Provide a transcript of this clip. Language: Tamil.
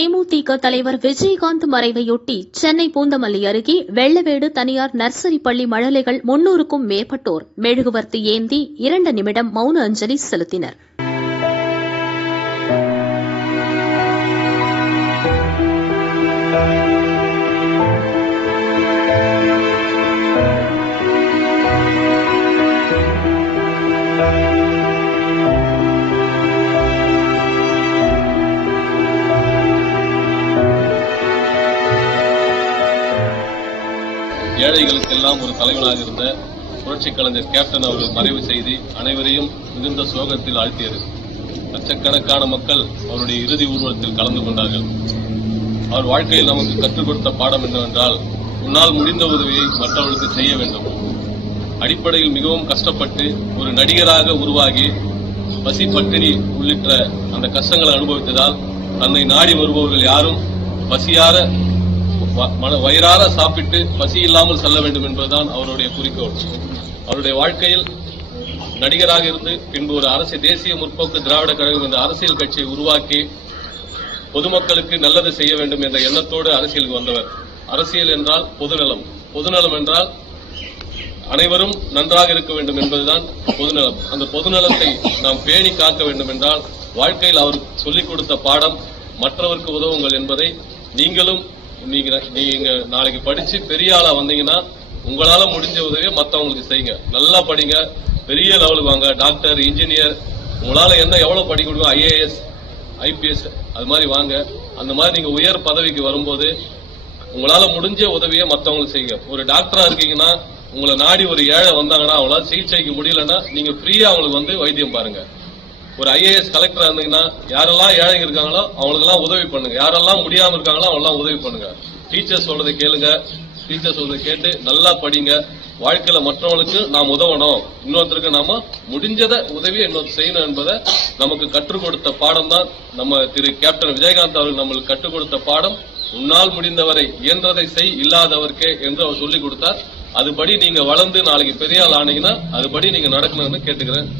தேமுதிக தலைவர் விஜயகாந்த் மறைவையொட்டி சென்னை பூந்தமல்லி அருகே வெள்ளவேடு தனியார் நர்சரி பள்ளி மழலைகள் முன்னூறுக்கும் மேற்பட்டோர் மெழுகுவர்த்தி ஏந்தி இரண்டு நிமிடம் மௌன அஞ்சலி செலுத்தினர். ஏழைகளுக்கெல்லாம் ஒரு தலைவனாக இருந்த புரட்சி கலைஞர் கேப்டன் அவர்கள் மறைவு செய்தி அனைவரையும் மிகுந்த சோகத்தில் ஆழ்த்தியது. லட்சக்கணக்கான மக்கள் அவருடைய இறுதி ஊர்வலத்தில் கலந்து கொண்டார்கள். அவர் வாழ்க்கையில் நமக்கு கற்றுக் கொடுத்த பாடம் என்னவென்றால் உன்னால் முடிந்த உதவியை மற்றவர்களுக்கு செய்ய வேண்டும். அடிப்படையில் மிகவும் கஷ்டப்பட்டு ஒரு நடிகராக உருவாகி பசி பட்டினி உள்ளிட்ட அந்த கஷ்டங்களை அனுபவித்ததால் தன்னை நாடி வருபவர்கள் யாரும் பசியார மன வயிறார சாப்பிட்டு பசி இல்லாமல் செல்ல வேண்டும் என்பதுதான் அவருடைய குறிக்கோள். அவருடைய வாழ்க்கையில் நடிகராக இருந்து பின்பு ஒரு அரசு தேசிய முற்போக்கு திராவிட கழகம் என்ற அரசியல் கட்சியை உருவாக்கி பொதுமக்களுக்கு நல்லது செய்ய வேண்டும் என்ற எண்ணத்தோடு அரசியலுக்கு வந்தவர். அரசியல் என்றால் பொதுநலம். பொதுநலம் என்றால் அனைவரும் நன்றாக இருக்க வேண்டும் என்பதுதான் பொதுநலம். அந்த பொதுநலத்தை நாம் பேணி காக்க வேண்டும் என்றால் வாழ்க்கையில் அவர் சொல்லிக் கொடுத்த பாடம் மற்றவருக்கு உதவுங்கள் என்பதை நீங்களும் நீங்க நீங்க நாளைக்கு படிச்சு பெரிய ஆளா வந்தீங்கன்னா உங்களால முடிஞ்ச உதவியை மத்தவங்களுக்கு செய்யுங்க. நல்லா படிங்க. பெரிய லெவலுக்கு வாங்க. டாக்டர் இன்ஜினியர் உங்களால என்ன எவ்வளவு படிக்க முடியும் ஐஏஎஸ் ஐபிஎஸ் அது மாதிரி வாங்க. அந்த மாதிரி நீங்க உயர் பதவிக்கு வரும்போது உங்களால முடிஞ்ச உதவியை மத்தவங்களுக்கு செய்யுங்க. ஒரு டாக்டரா இருக்கீங்கன்னா உங்களை நாடி ஒரு ஏழை வந்தாங்கன்னா அவங்களால சிகிச்சைக்கு முடியலன்னா நீங்க ஃப்ரீயா அவங்களுக்கு வந்து வைத்தியம் பாருங்க. ஒரு ஐஏஎஸ் கலெக்டரா இருந்தீங்கன்னா யாரெல்லாம் ஏழைங்க இருக்காங்களோ அவங்களுக்கெல்லாம் உதவி பண்ணுங்க. யாரெல்லாம் முடியாம இருக்காங்களோ அவங்களாம் உதவி பண்ணுங்க. டீச்சர்ஸ் சொல்றதை கேளுங்க. டீச்சர்ஸ் சொல்றதை கேட்டு நல்லா படிங்க. வாழ்க்கையில மற்றவங்களுக்கு நாம் உதவணும். இன்னொருத்தருக்கு நாம முடிஞ்சத உதவியை இன்னொரு செய்யணும் என்பதை நமக்கு கற்றுக் கொடுத்த பாடம் தான் நம்ம திரு கேப்டன் விஜயகாந்த் அவர்கள் நம்மளுக்கு கற்றுக் கொடுத்த பாடம். உன்னால் முடிந்தவரை இயன்றதை செய் இல்லாதவர்க்கே என்று அவர் சொல்லிக் கொடுத்தார். அதுபடி நீங்க வளர்ந்து நாளைக்கு பெரியால் ஆனீங்கன்னா அதுபடி நீங்க நடக்கணும்னு கேட்டுக்கிறேன்.